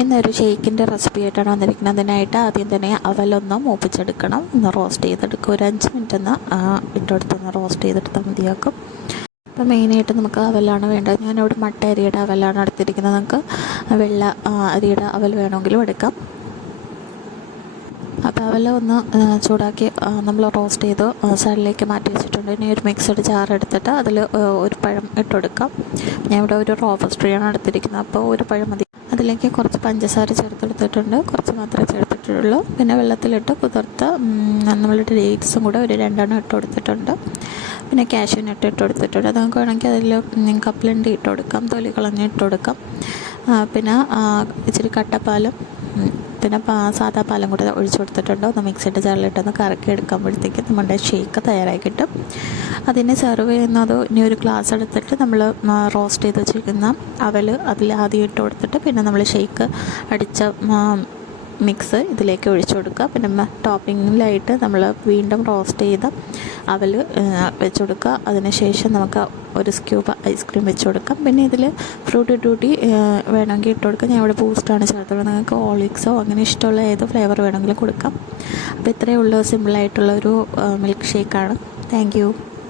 ഇന്നൊരു ഷേക്കിൻ്റെ റെസിപ്പി ആയിട്ടാണ് വന്നിരിക്കുന്നത്. അതിനായിട്ട് ആദ്യം തന്നെ അവലൊന്ന് മൂപ്പിച്ചെടുക്കണം. ഒന്ന് റോസ്റ്റ് ചെയ്തെടുക്കുക. ഒരു 5 മിനിറ്റ് ഒന്ന് ഇട്ടെടുത്തൊന്ന് റോസ്റ്റ് ചെയ്തെടുത്താൽ മതിയാക്കും. അപ്പോൾ മെയിനായിട്ട് നമുക്ക് അവലാണ് വേണ്ടത്. ഞാനിവിടെ മട്ട അരിയുടെ അവലാണ് എടുത്തിരിക്കുന്നത്. നമുക്ക് വെള്ള അരിയുടെ അവൽ വേണമെങ്കിലും എടുക്കാം. അപ്പോൾ അവൽ ഒന്ന് ചൂടാക്കി നമ്മൾ റോസ്റ്റ് ചെയ്ത് സൈഡിലേക്ക് മാറ്റി വെച്ചിട്ടുണ്ട്. ഇനി ഒരു മിക്സഡ് ജാർ എടുത്തിട്ട് അതിൽ ഒരു പഴം ഇട്ടെടുക്കാം. ഞാൻ ഇവിടെ ഒരു റോബസ്റ്റയാണ് എടുത്തിരിക്കുന്നത്. അപ്പോൾ ഒരു പഴം മതി. അതിലേക്ക് കുറച്ച് പഞ്ചസാര ചേർത്തെടുത്തിട്ടുണ്ട്. കുറച്ച് മാത്രമേ ചേർത്തിട്ടുള്ളൂ. പിന്നെ വെള്ളത്തിലിട്ട് കുതിർത്ത് നമ്മളുടെ ഡേറ്റ്സും കൂടെ ഒരു 2 എണ്ണം ഇട്ട് കൊടുത്തിട്ടുണ്ട്. പിന്നെ കാഷ്യൂ നട്ട് ഇട്ട് കൊടുത്തിട്ടുണ്ട്. അത് നമുക്ക് വേണമെങ്കിൽ അതിൽ കപ്പലണ്ടി ഇട്ട് കൊടുക്കാം, തൊലി കളഞ്ഞ് ഇട്ട് കൊടുക്കാം. പിന്നെ ഇച്ചിരി കട്ടപ്പാലും പിന്നെ സാധാ പാലും കൂടെ ഒഴിച്ചു കൊടുത്തിട്ടുണ്ട്. ഒന്ന് മിക്സിയുടെ ജാറിലിട്ടൊന്ന് കറക്കി എടുക്കുമ്പോഴത്തേക്ക് നമ്മുടെ ഷേക്ക് തയ്യാറായി കിട്ടും. അതിനെ സെർവ് ചെയ്യുന്നത് ഇനി ഒരു ഗ്ലാസ് എടുത്തിട്ട് നമ്മൾ റോസ്റ്റ് ചെയ്ത് വെച്ചിരിക്കുന്ന അവൽ അതിൽ ആദ്യം ഇട്ട് കൊടുത്തിട്ട് പിന്നെ നമ്മൾ ഷേക്ക് അടിച്ച മിക്സ് ഇതിലേക്ക് ഒഴിച്ചു കൊടുക്കുക. പിന്നെ ടോപ്പിങ്ങിലായിട്ട് നമ്മൾ വീണ്ടും റോസ്റ്റ് ചെയ്ത അവൽ വെച്ച് കൊടുക്കുക. അതിനുശേഷം നമുക്ക് ഒരു സ്ക്യൂബ് ഐസ്ക്രീം വെച്ച് കൊടുക്കാം. പിന്നെ ഇതിൽ ഫ്രൂട്ടി ട്യൂട്ടി വേണമെങ്കിൽ ഇട്ട് കൊടുക്കാം. ഞാൻ ഇവിടെ ബൂസ്റ്റാണ് ചേർത്തുള്ളത്. നിങ്ങൾക്ക് ഓളിക്സോ അങ്ങനെ ഇഷ്ടമുള്ള ഏത് ഫ്ലേവർ വേണമെങ്കിലും കൊടുക്കാം. അപ്പോൾ ഇത്രയേ ഉള്ളൂ, സിമ്പിളായിട്ടുള്ളൊരു മിൽക്ക് ഷേക്കാണ്. Thank you.